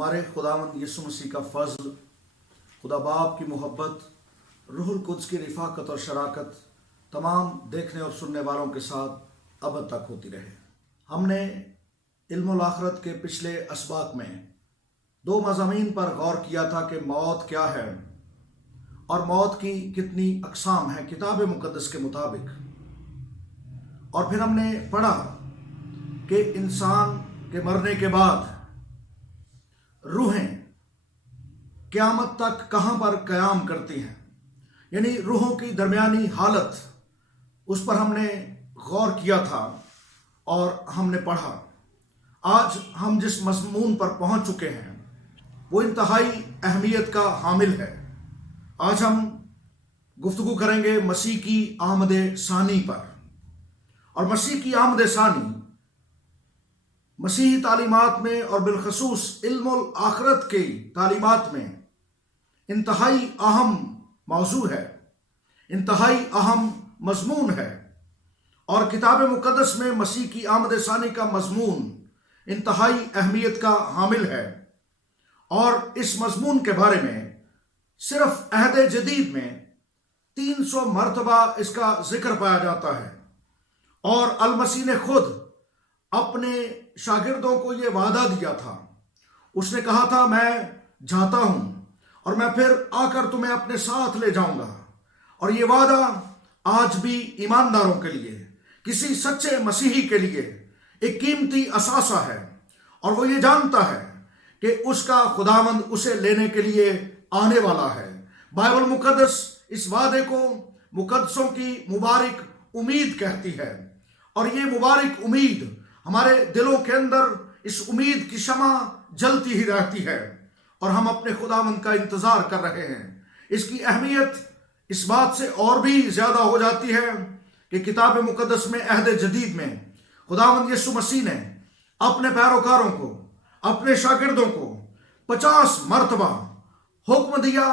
ہمارے خداوند یسوع مسیح کا فضل، خدا باپ کی محبت، روح القدس کی رفاقت اور شراکت تمام دیکھنے اور سننے والوں کے ساتھ ابد تک ہوتی رہے۔ ہم نے علم الآخرت کے پچھلے اسباق میں 2 مضامین پر غور کیا تھا کہ موت کیا ہے اور موت کی کتنی اقسام ہیں کتاب مقدس کے مطابق، اور پھر ہم نے پڑھا کہ انسان کے مرنے کے بعد روحیں قیامت تک کہاں پر قیام کرتی ہیں، یعنی روحوں کی درمیانی حالت، اس پر ہم نے غور کیا تھا اور ہم نے پڑھا۔ آج ہم جس مضمون پر پہنچ چکے ہیں وہ انتہائی اہمیت کا حامل ہے۔ آج ہم گفتگو کریں گے مسیح کی آمد ثانی پر، اور مسیح کی آمد ثانی مسیحی تعلیمات میں اور بالخصوص علم الآخرت کی تعلیمات میں انتہائی اہم موضوع ہے، انتہائی اہم مضمون ہے، اور کتاب مقدس میں مسیح کی آمد ثانی کا مضمون انتہائی اہمیت کا حامل ہے۔ اور اس مضمون کے بارے میں صرف عہد جدید میں 300 مرتبہ اس کا ذکر پایا جاتا ہے، اور المسیح نے خود اپنے شاگردوں کو یہ وعدہ دیا تھا۔ اس نے کہا تھا، میں جاتا ہوں اور میں پھر آ کر تمہیں اپنے ساتھ لے جاؤں گا۔ اور یہ وعدہ آج بھی ایمانداروں کے لیے، کسی سچے مسیحی کے لیے ایک قیمتی اثاثہ ہے، اور وہ یہ جانتا ہے کہ اس کا خداوند اسے لینے کے لیے آنے والا ہے۔ بائبل مقدس اس وعدے کو مقدسوں کی مبارک امید کہتی ہے، اور یہ مبارک امید ہمارے دلوں کے اندر اس امید کی شمع جلتی ہی رہتی ہے، اور ہم اپنے خداوند کا انتظار کر رہے ہیں۔ اس کی اہمیت اس بات سے اور بھی زیادہ ہو جاتی ہے کہ کتاب مقدس میں عہد جدید میں خداوند یسوع مسیح نے اپنے پیروکاروں کو، اپنے شاگردوں کو 50 مرتبہ حکم دیا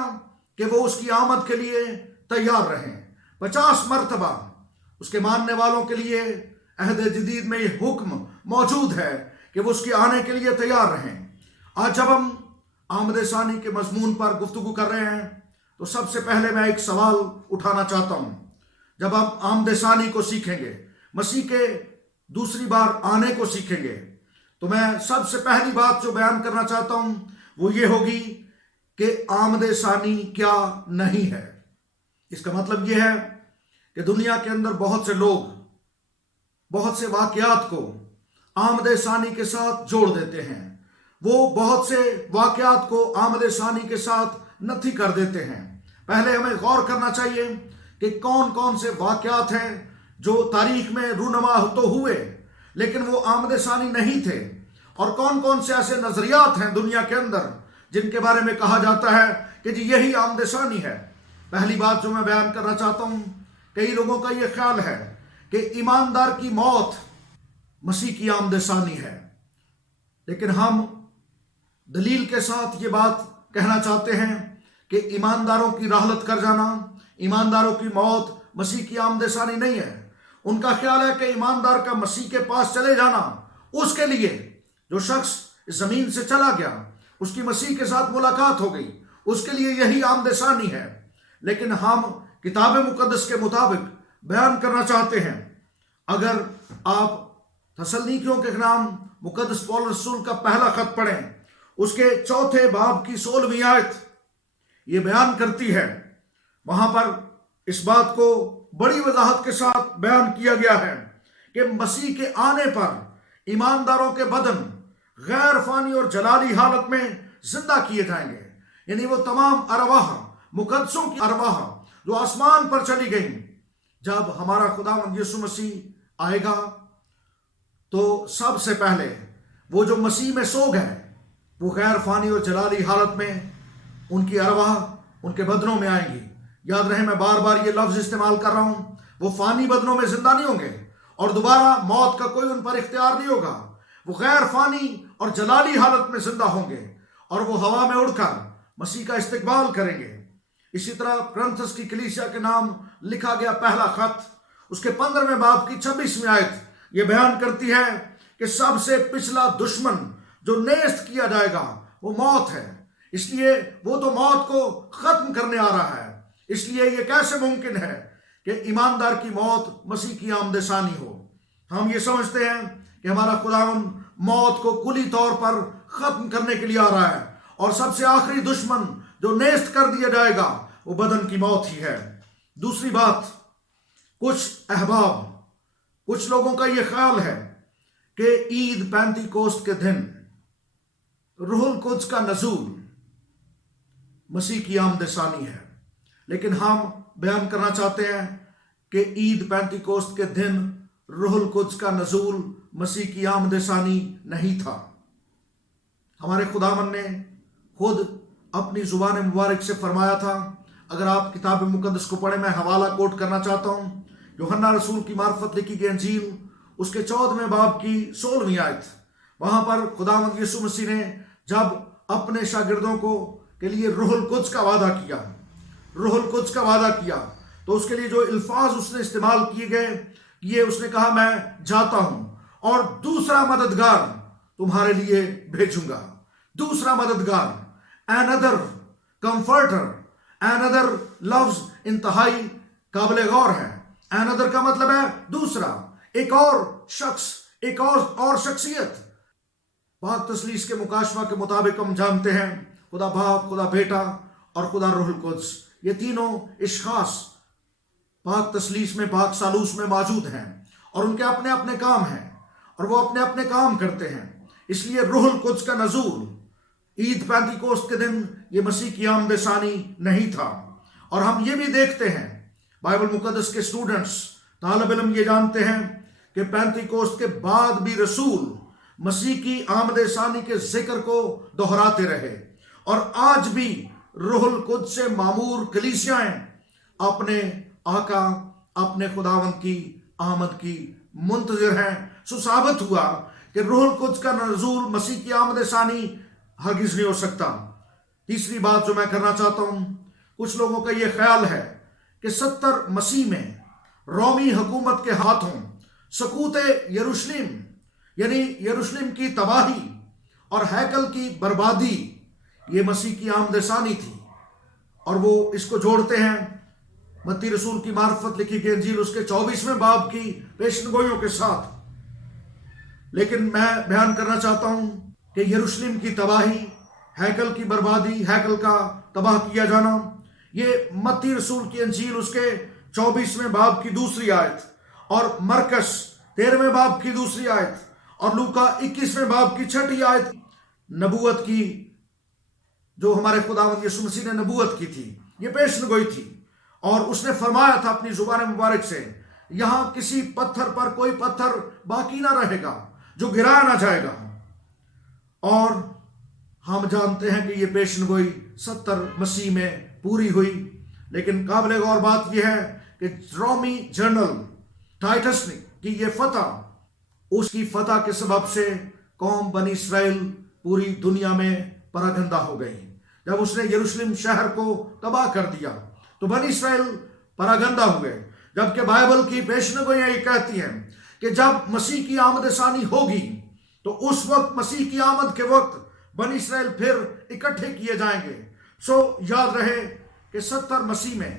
کہ وہ اس کی آمد کے لیے تیار رہیں۔ 50 مرتبہ اس کے ماننے والوں کے لیے عہد جدید میں یہ حکم موجود ہے کہ وہ اس کے آنے کے لیے تیار رہیں۔ آج جب ہم آمد ثانی کے مضمون پر گفتگو کر رہے ہیں تو سب سے پہلے میں ایک سوال اٹھانا چاہتا ہوں۔ جب ہم آمد ثانی کو سیکھیں گے، مسیح کے دوسری بار آنے کو سیکھیں گے، تو میں سب سے پہلی بات جو بیان کرنا چاہتا ہوں وہ یہ ہوگی کہ آمد ثانی کیا نہیں ہے۔ اس کا مطلب یہ ہے کہ دنیا کے اندر بہت سے لوگ بہت سے واقعات کو آمد ثانی کے ساتھ جوڑ دیتے ہیں، وہ بہت سے واقعات کو آمد ثانی کے ساتھ نتھی کر دیتے ہیں۔ پہلے ہمیں غور کرنا چاہیے کہ کون کون سے واقعات ہیں جو تاریخ میں رونما تو ہوئے لیکن وہ آمد ثانی نہیں تھے، اور کون کون سے ایسے نظریات ہیں دنیا کے اندر جن کے بارے میں کہا جاتا ہے کہ جی یہی آمد ثانی ہے۔ پہلی بات جو میں بیان کرنا چاہتا ہوں، کئی لوگوں کا یہ خیال ہے کہ ایماندار کی موت مسیح کی آمد ثانی ہے، لیکن ہم دلیل کے ساتھ یہ بات کہنا چاہتے ہیں کہ ایمانداروں کی رحلت کر جانا، ایمانداروں کی موت مسیح کی آمد ثانی نہیں ہے۔ ان کا خیال ہے کہ ایماندار کا مسیح کے پاس چلے جانا، اس کے لیے جو شخص اس زمین سے چلا گیا، اس کی مسیح کے ساتھ ملاقات ہو گئی، اس کے لیے یہی آمد ثانی ہے۔ لیکن ہم کتاب مقدس کے مطابق بیان کرنا چاہتے ہیں۔ اگر آپ تسلنیکیوں کے نام مقدس پولس رسول کا پہلا خط پڑھیں، اس کے 4 باب کی 16ویں آیت یہ بیان کرتی ہے، وہاں پر اس بات کو بڑی وضاحت کے ساتھ بیان کیا گیا ہے کہ مسیح کے آنے پر ایمانداروں کے بدن غیر فانی اور جلالی حالت میں زندہ کیے جائیں گے، یعنی وہ تمام ارواح، مقدسوں کی ارواح جو آسمان پر چلی گئیں، جب ہمارا خداوند یسوع مسیح آئے گا تو سب سے پہلے وہ جو مسیح میں سو گئے وہ غیر فانی اور جلالی حالت میں ان کی ارواح ان کے بدنوں میں آئیں گی۔ یاد رہے میں بار بار یہ لفظ استعمال کر رہا ہوں، وہ فانی بدنوں میں زندہ نہیں ہوں گے اور دوبارہ موت کا کوئی ان پر اختیار نہیں ہوگا۔ وہ غیر فانی اور جلالی حالت میں زندہ ہوں گے اور وہ ہوا میں اڑ کر مسیح کا استقبال کریں گے۔ اسی طرح کرنتھس کی کلیسیا کے نام لکھا گیا پہلا خط، اس کے 15ویں باب کی 26ویں آیت یہ بیان کرتی ہے کہ سب سے پچھلا دشمن جو نیست کیا جائے گا وہ موت ہے، اس لیے وہ تو موت کو ختم کرنے آ رہا ہے۔ اس لیے یہ کیسے ممکن ہے کہ ایماندار کی موت مسیح کی آمد ثانی ہو؟ ہم یہ سمجھتے ہیں کہ ہمارا خداوند موت کو کلی طور پر ختم کرنے کے لیے آ رہا ہے، اور سب سے آخری دشمن جو نیست کر دیا جائے گا وہ بدن کی موت ہی ہے۔ دوسری بات، کچھ احباب، کچھ لوگوں کا یہ خیال ہے کہ عید پینتی کوست کے دن روح القدس کا نزول مسیح کی آمد ثانی ہے، لیکن ہم بیان کرنا چاہتے ہیں کہ عید پینتی کوست کے دن روح القدس کا نزول مسیح کی آمد ثانی نہیں تھا۔ ہمارے خداوند نے خود اپنی زبان مبارک سے فرمایا تھا۔ اگر آپ کتاب مقدس کو پڑھیں، میں حوالہ کوٹ کرنا چاہتا ہوں، یوحنا رسول کی معرفت لکھی گئی انجیل اس کے 14ویں باب کی 16ویں آیت، وہاں پر خداوند یسوع مسیح نے جب اپنے شاگردوں کو کے لیے روح القدس کا وعدہ کیا، روح القدس کا وعدہ کیا، تو اس کے لیے جو الفاظ اس نے استعمال کیے گئے، یہ اس نے کہا میں جاتا ہوں اور دوسرا مددگار تمہارے لیے بھیجوں گا۔ دوسرا مددگار، another comforter، another لفظ انتہائی قابل غور ہے۔ another کا مطلب ہے دوسرا، ایک اور شخص، ایک اور شخصیت۔ پاک تثلیث کے مکاشفہ کے مطابق ہم جانتے ہیں خدا باپ، خدا بیٹا اور خدا روح القدس، یہ تینوں اشخاص پاک تثلیث میں، پاک ثالوث میں موجود ہیں، اور ان کے اپنے اپنے کام ہیں، اور وہ اپنے اپنے کام کرتے ہیں۔ اس لیے روح القدس کا نزول عید پینتی کوست کے دن یہ مسیح کی آمد ثانی نہیں تھا۔ اور ہم یہ بھی دیکھتے ہیں، بائبل مقدس کے اسٹوڈنٹس، طالب علم یہ جانتے ہیں کہ پینتی کوست کے بعد بھی رسول مسیح کی آمد ثانی کے ذکر کو دہراتے رہے، اور آج بھی روح القدس سے معمور کلیسیائیں اپنے آقا، اپنے خداوند کی آمد کی منتظر ہیں۔ سو ثابت ہوا کہ روح القدس کا نزول مسیح کی آمد ثانی ہرگز نہیں ہو سکتا۔ تیسری بات جو میں کرنا چاہتا ہوں، کچھ لوگوں کا یہ خیال ہے کہ 70 مسیح میں رومی حکومت کے ہاتھوں سقوط یروشلم، یعنی یروشلم کی تباہی اور ہیکل کی بربادی، یہ مسیح کی آمد ثانی تھی، اور وہ اس کو جوڑتے ہیں متی رسول کی معرفت لکھی گئی انجیل اس کے 24ویں باب کی پیشنگوئیوں کے ساتھ۔ لیکن میں بیان کرنا چاہتا ہوں کہ یروشلم کی تباہی، ہیکل کی بربادی، ہیکل کا تباہ کیا جانا، یہ متی رسول کی انجیل اس کے 24ویں باب کی دوسری آیت، اور مرکس 13ویں باب کی دوسری آیت، اور لوکا 21ویں باب کی 6ٹھی آیت نبوت کی، جو ہمارے خداوند یسوع مسیح نے نبوت کی تھی، یہ پیشن گوئی تھی، اور اس نے فرمایا تھا اپنی زبان مبارک سے، یہاں کسی پتھر پر کوئی پتھر باقی نہ رہے گا جو گرایا نہ جائے گا۔ اور ہم جانتے ہیں کہ یہ پیشن گوئی 70 مسیح میں پوری ہوئی۔ لیکن قابل غور بات یہ ہے کہ رومی جنرل ٹائٹس نے کی یہ فتح، اس کی فتح کے سبب سے قوم بنی اسرائیل پوری دنیا میں پراگندہ ہو گئی۔ جب اس نے یروشلم شہر کو تباہ کر دیا تو بنی اسرائیل پراگندہ ہوئے، جبکہ بائبل کی پیشنگوئیاں یہ کہتی ہیں کہ جب مسیح کی آمد ثانی ہوگی تو اس وقت، مسیح کی آمد کے وقت، بنی اسرائیل پھر اکٹھے کیے جائیں گے۔ سو یاد رہے کہ 70 مسیح میں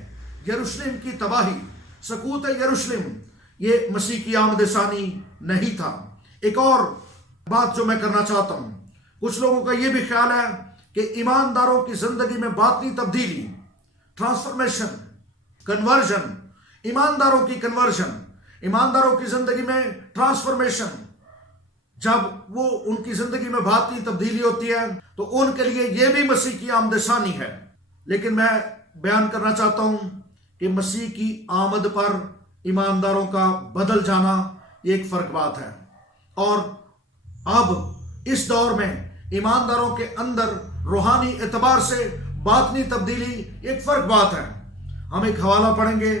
یروشلم کی تباہی، سقوط یروشلم، یہ مسیح کی آمد ثانی نہیں تھا۔ ایک اور بات جو میں کرنا چاہتا ہوں، کچھ لوگوں کا یہ بھی خیال ہے کہ ایمانداروں کی زندگی میں باطنی تبدیلی، ٹرانسفارمیشن، کنورژن، ایمانداروں کی کنورژن، ایمانداروں کی زندگی میں ٹرانسفارمیشن، جب وہ ان کی زندگی میں باطنی تبدیلی ہوتی ہے تو ان کے لیے یہ بھی مسیح کی آمد ثانی ہے۔ لیکن میں بیان کرنا چاہتا ہوں کہ مسیح کی آمد پر ایمانداروں کا بدل جانا یہ ایک فرق بات ہے، اور اب اس دور میں ایمانداروں کے اندر روحانی اعتبار سے باطنی تبدیلی ایک فرق بات ہے۔ ہم ایک حوالہ پڑھیں گے،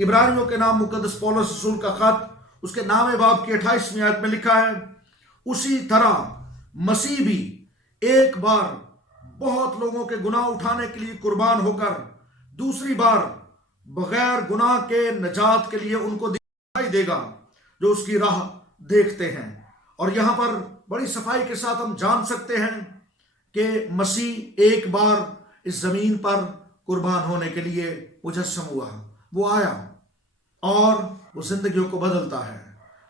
عبرانیوں کے نام مقدس پولس رسول کا خط، اس کے 9ویں باب کی 28ویں آیت میں لکھا ہے، اسی طرح مسیح بھی ایک بار بہت لوگوں کے گناہ اٹھانے کے لیے قربان ہو کر دوسری بار بغیر گناہ کے نجات کے لیے ان کو دکھائی دے گا جو اس کی راہ دیکھتے ہیں۔ اور یہاں پر بڑی صفائی کے ساتھ ہم جان سکتے ہیں کہ مسیح ایک بار اس زمین پر قربان ہونے کے لیے مجسم ہوا. وہ آیا اور وہ زندگیوں کو بدلتا ہے،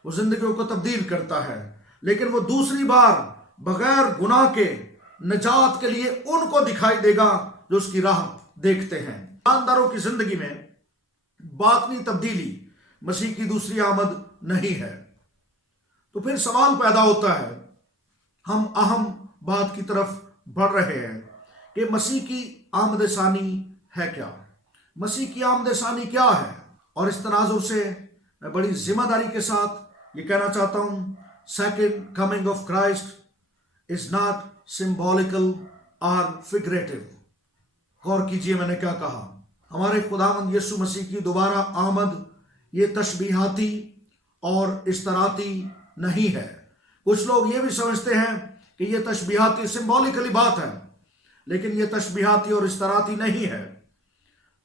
وہ زندگیوں کو تبدیل کرتا ہے، لیکن وہ دوسری بار بغیر گناہ کے نجات کے لیے ان کو دکھائی دے گا جو اس کی راہ دیکھتے ہیں. ایمانداروں کی زندگی میں باطنی تبدیلی مسیح کی دوسری آمد نہیں ہے. تو پھر سوال پیدا ہوتا ہے، ہم اہم بات کی طرف بڑھ رہے ہیں کہ مسیح کی آمد ثانی ہے کیا؟ مسیح کی آمد ثانی کیا ہے؟ اور اس تناظر سے میں بڑی ذمہ داری کے ساتھ یہ کہنا چاہتا ہوں، second coming of Christ is not symbolical اور فگریٹو. غور کیجئے میں نے کیا کہا. ہمارے خداوند یسوع مسیح کی دوبارہ آمد یہ تشبیہاتی اور استراتی نہیں ہے. کچھ لوگ یہ بھی سمجھتے ہیں کہ یہ تشبیہاتی سمبولیکلی بات ہے، لیکن یہ تشبیہاتی اور استراتی نہیں ہے.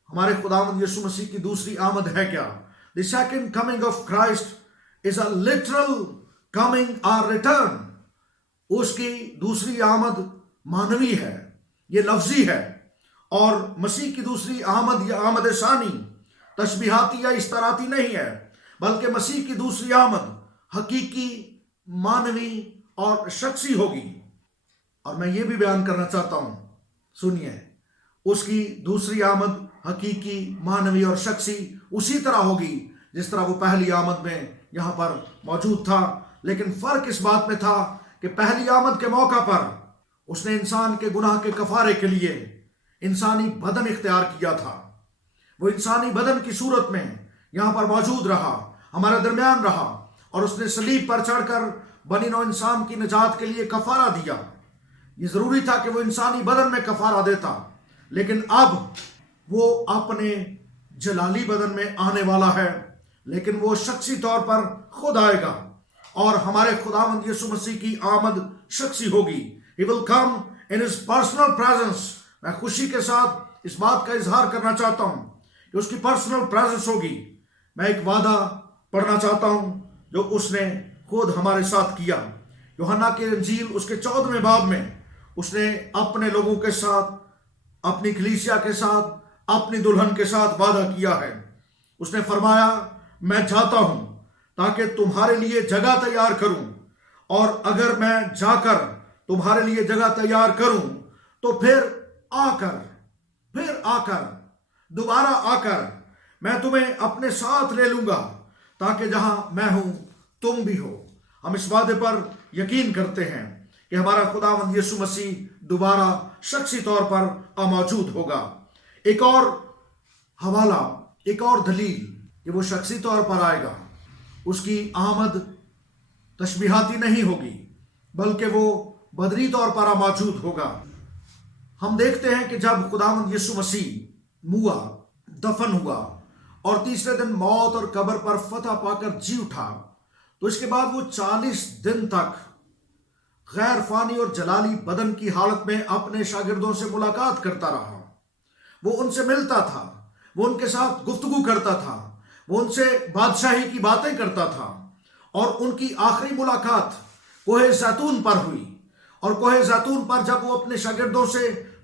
ہمارے خداوند یسوع مسیح کی دوسری آمد ہے کیا؟ The second coming of Christ is a literal coming or return. اس کی دوسری آمد معنوی ہے، یہ لفظی ہے. اور مسیح کی دوسری آمد یا آمد ثانی تشبیہاتی یا استراتی نہیں ہے، بلکہ مسیح کی دوسری آمد حقیقی، معنوی اور شخصی ہوگی. اور میں یہ بھی بیان کرنا چاہتا ہوں، سنیے، اس کی دوسری آمد حقیقی، معنوی اور شخصی اسی طرح ہوگی جس طرح وہ پہلی آمد میں یہاں پر موجود تھا. لیکن فرق اس بات میں تھا کہ پہلی آمد کے موقع پر اس نے انسان کے گناہ کے کفارے کے لیے انسانی بدن اختیار کیا تھا. وہ انسانی بدن کی صورت میں یہاں پر موجود رہا، ہمارے درمیان رہا، اور اس نے صلیب پر چڑھ کر بنی نوع انسان کی نجات کے لیے کفارہ دیا. یہ ضروری تھا کہ وہ انسانی بدن میں کفارہ دیتا، لیکن اب وہ اپنے جلالی بدن میں آنے والا ہے. لیکن وہ شخصی طور پر خود آئے گا، اور ہمارے خداوند یسوع مسیح کی آمد شخصی ہوگی. He will come in his personal presence. میں خوشی کے ساتھ اس بات کا اظہار کرنا چاہتا ہوں کہ اس کی پرسنل پریزنس ہوگی. میں ایک وعدہ پڑھنا چاہتا ہوں جو اس نے خود ہمارے ساتھ کیا. یوحنا کی انجیل اس کے 14ویں باب میں اس نے اپنے لوگوں کے ساتھ، اپنی کلیسیا کے ساتھ، اپنی دلہن کے ساتھ وعدہ کیا ہے. اس نے فرمایا، میں جاتا ہوں تاکہ تمہارے لیے جگہ تیار کروں، اور اگر میں جا کر تمہارے لیے جگہ تیار کروں تو پھر آ کر دوبارہ آ کر میں تمہیں اپنے ساتھ لے لوں گا، تاکہ جہاں میں ہوں تم بھی ہو. ہم اس وعدے پر یقین کرتے ہیں کہ ہمارا خداوند یسوع مسیح دوبارہ شخصی طور پر موجود ہوگا. ایک اور حوالہ، ایک اور دلیل کہ وہ شخصی طور پر آئے گا. اس کی آمد تشبیہاتی نہیں ہوگی، بلکہ وہ بدنی طور پر موجود ہوگا. ہم دیکھتے ہیں کہ جب خداوند یسوع مسیح ہوا، دفن ہوا، اور تیسرے دن موت اور قبر پر فتح پا کر جی اٹھا، تو اس کے بعد وہ 40 دن تک غیر فانی اور جلالی بدن کی حالت میں اپنے شاگردوں سے ملاقات کرتا رہا. وہ ان سے ملتا تھا، وہ ان کے ساتھ گفتگو کرتا تھا، وہ ان سے بادشاہی کی باتیں کرتا تھا. اور ان کی آخری ملاقات کوہ زیتون پر ہوئی. اور کوہ زیتون پر جب وہ اپنے شاگردوں سے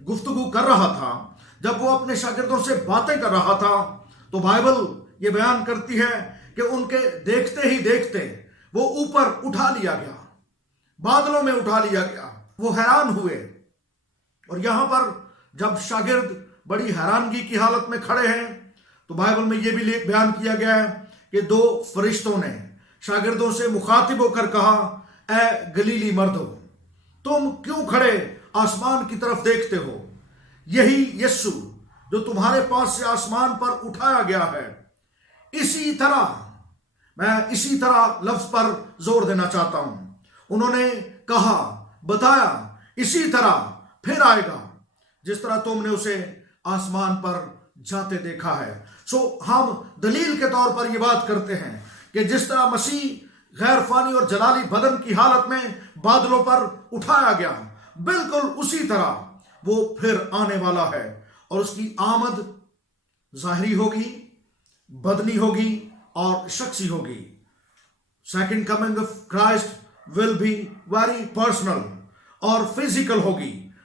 گفتگو کر رہا تھا، جب وہ اپنے شاگردوں سے باتیں کر رہا تھا، تو بائبل یہ بیان کرتی ہے کہ ان کے دیکھتے ہی دیکھتے وہ اوپر اٹھا لیا گیا، بادلوں میں اٹھا لیا گیا. وہ حیران ہوئے. اور یہاں پر جب شاگرد بڑی حیرانگی کی حالت میں کھڑے ہیں، تو بائبل میں یہ بھی بیان کیا گیا ہے کہ 2 فرشتوں نے شاگردوں سے مخاطب ہو کر کہا، اے گلیلی مردو، تم کیوں کھڑے آسمان کی طرف دیکھتے ہو؟ یہی یسوع جو تمہارے پاس سے آسمان پر اٹھایا گیا ہے، اسی طرح، میں اسی طرح لفظ پر زور دینا چاہتا ہوں، انہوں نے کہا، بتایا، اسی طرح پھر آئے گا جس طرح تم نے اسے آسمان پر جاتے دیکھا ہے. سو ہم دلیل کے طور پر یہ بات کرتے ہیں کہ جس طرح مسیح غیر فانی اور جلالی بدن کی حالت میں بادلوں پر اٹھایا گیا، بالکل اسی طرح وہ پھر آنے والا ہے. اور اس کی آمد ظاہری ہوگی، بدنی ہوگی اور شخصی ہوگی. Second coming of Christ will be very personal اور فزیکل ہوگی.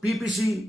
PPC